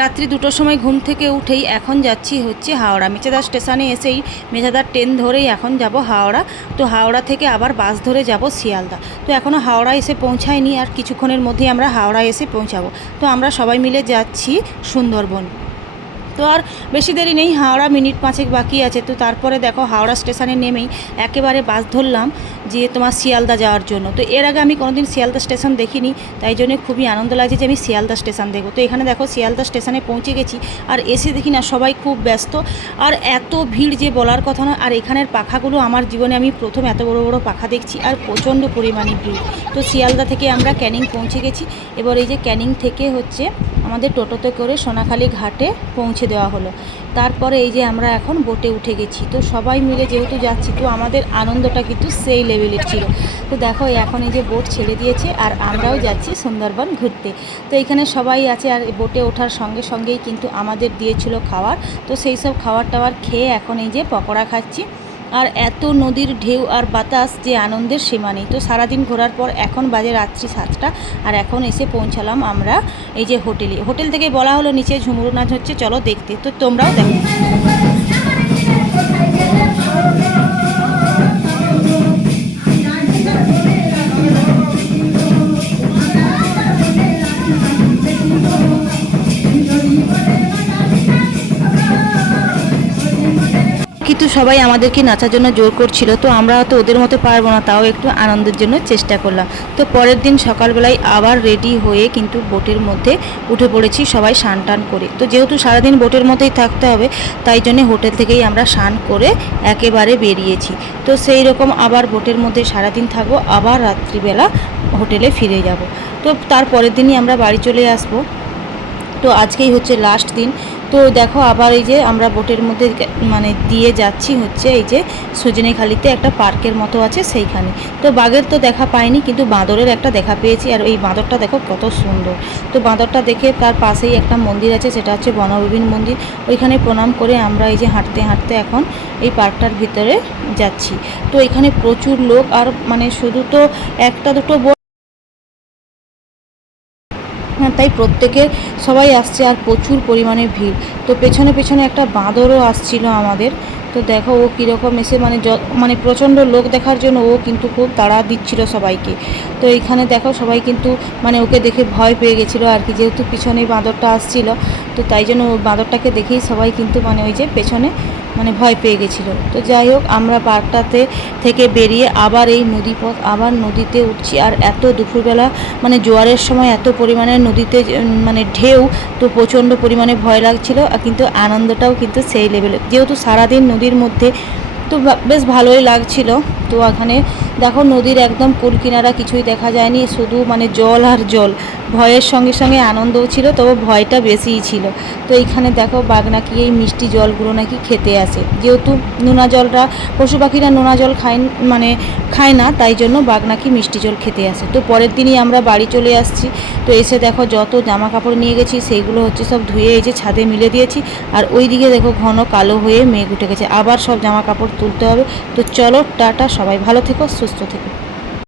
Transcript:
রাত্রি দুটোর সময় ঘুম থেকে উঠেই এখন যাচ্ছি হচ্ছে হাওড়া। মেচেদা স্টেশনে এসেই মেচেদার ট্রেন ধরেই এখন যাব হাওড়া। তো হাওড়া থেকে আবার বাস ধরে যাব শিয়ালদা। তো এখনও হাওড়া এসে পৌঁছায়নি আর কিছুক্ষণের মধ্যেই আমরা হাওড়া এসে পৌঁছাবো। তো আমরা সবাই মিলে যাচ্ছি সুন্দরবন। তো আর বেশি দেরি নেই, হাওড়া মিনিট পাঁচেক বাকি আছে। তো তারপরে দেখো হাওড়া স্টেশনে নেমেই একেবারে বাস ধরলাম। যে তোমার শিয়ালদা যাওয়ার জন্য। তো এর আগে আমি কোনোদিন শিয়ালদা স্টেশন দেখিনি, তাই জন্য খুবই আনন্দ লাগছে যে আমি শিয়ালদা স্টেশন দেখব। তো এখানে দেখো শিয়ালদা স্টেশনে পৌঁছে গেছি, আর এসে দেখি না সবাই খুব ব্যস্ত। আর এত ভিড় যে বলার কথা না, আর এখানের পাখাগুলো আমার জীবনে আমি প্রথম এত বড় বড় পাখা দেখছি, আর প্রচণ্ড পরিমাণে ভিড়। তো শিয়ালদা থেকে আমরা ক্যানিং পৌঁছে গেছি। এবার এই যে ক্যানিং থেকে হচ্ছে আমাদের টোটোতে করে সোনাখালী ঘাটে পৌঁছে দেওয়া হলো। তারপরে এই যে আমরা এখন বোটে উঠে গেছি। তো সবাই মিলে যেহেতু যাচ্ছি, তো আমাদের আনন্দটা কিন্তু সেই লেভেলের ছিল। তো দেখো, এখন এই যে বোট ছেড়ে দিয়েছে আর আমরাও যাচ্ছি সুন্দরবন ঘুরতে। তো এখানে সবাই আছে আর বোটে ওঠার সঙ্গে সঙ্গেই কিন্তু আমাদের দিয়েছিল খাওয়ার। তো সেই সব খাবার টাওয়ার খেয়ে এখন এই যে পকোড়া খাচ্ছি। আর এত নদীর ঢেউ আর বাতাস যে আনন্দের সীমা নেই। তো সারাদিন ঘোরার পর এখন বাজে রাত্রি সাতটা, আর এখন এসে পৌঁছালাম আমরা এই যে হোটেলে। হোটেল থেকে বলা হলো, নিচে ঝুমুর নাচ হচ্ছে, চলো দেখতে। তো তোমরাও দেখো। সবাই আমাদেরকে নাচার জন্য জোর করছিল, তো আমরা তো ওদের মতো পারব না, তাও একটু আনন্দের জন্য চেষ্টা করলাম। তো পরের দিন সকালবেলায় আবার রেডি হয়ে কিন্তু বোটের মধ্যে উঠে পড়েছি সবাই স্নান টান করে। তো যেহেতু সারাদিন বোটের মধ্যেই থাকতে হবে, তাই জন্য হোটেল থেকেই আমরা স্নান করে একেবারে বেরিয়েছি। তো সেই রকম আবার বোটের মধ্যে সারাদিন থাকব, আবার রাত্রিবেলা হোটেলে ফিরে যাব। তো তার পরের দিনই আমরা বাড়ি চলে আসব। তো আজকেই হচ্ছে লাস্ট দিন। তো দেখো আবার এই যে আমরা বোটের মধ্যে মানে দিয়ে যাচ্ছি হচ্ছে এই যে সজনেখালিতে একটা পার্কের মতো আছে সেইখানে। তো বাঘের তো দেখা পাইনি, কিন্তু বাঁদরের একটা দেখা পেয়েছি। আর এই বাঁদরটা দেখো কত সুন্দর। তো বাঁদরটা দেখে তার পাশেই একটা মন্দির আছে, সেটা হচ্ছে বনবিবিন মন্দির। ওইখানে প্রণাম করে আমরা এই যে হাঁটতে হাঁটতে এখন এই পার্কটার ভিতরে যাচ্ছি। তো এখানে প্রচুর লোক, আর মানে শুধু তো একটা দুটো তাই প্রত্যেকের, সবাই আসছে আর প্রচুর পরিমাণে ভিড়। তো পেছনে পেছনে একটা বাঁদরও আসছিল আমাদের। তো দেখো ও কীরকম এসে মানে মানে প্রচণ্ড লোক দেখার জন্য ও কিন্তু খুব তাড়া দিচ্ছিল সবাইকে। তো এইখানে দেখো সবাই কিন্তু মানে ওকে দেখে ভয় পেয়ে গেছিল আর কি, যেহেতু পিছনে বাঁদরটা আসছিল। তো তাই জন্য বাঁদরটাকে দেখেই সবাই কিন্তু মানে ওই যে পেছনে মানে ভয় পেয়ে গেছিল। তো যাই হোক, আমরা পার্কটাতে থেকে বেরিয়ে আবার এই নদী পথ আবার নদীতে উঠছি। আর এত দুপুরবেলা মানে জোয়ারের সময় এত পরিমাণে নদীতে মানে ঢেউ, তো প্রচণ্ড পরিমাণে ভয় লাগছিল। আর কিন্তু আনন্দটাও কিন্তু সেই লেভেলে যেহেতু সারাদিন নদীর মধ্যে, তো বেশ ভালোই লাগছিল। তো ওখানে দেখো, নদীর একদম কুল কিনারা কিছুই দেখা যায়নি, শুধু মানে জল আর জল। ভয়ের সঙ্গে সঙ্গে আনন্দও ছিল, তবে ভয়টা বেশিই ছিল। তো এইখানে দেখো বাঘ নাকি এই মিষ্টি জলগুলো নাকি খেতে আসে। যেহেতু নোনা জলটা, পশু পাখিরা নোনা জল খায় মানে খায় না, তাই জন্য বাঘ নাকি মিষ্টি জল খেতে আসে। তো পরের দিনই আমরা বাড়ি চলে আসছি। তো এসে দেখো, যত জামা কাপড় নিয়ে গেছি, সেইগুলো হচ্ছে সব ধুয়ে এই যে ছাদে মিলে দিয়েছি। আর ওই দিকে দেখো, ঘন কালো হয়ে মেঘ উঠে গেছে। আবার সব জামা কাপড় তুলতে হবে। তো চলো, টাটা, সবাই ভালো থেকো সুস্থ থেকো।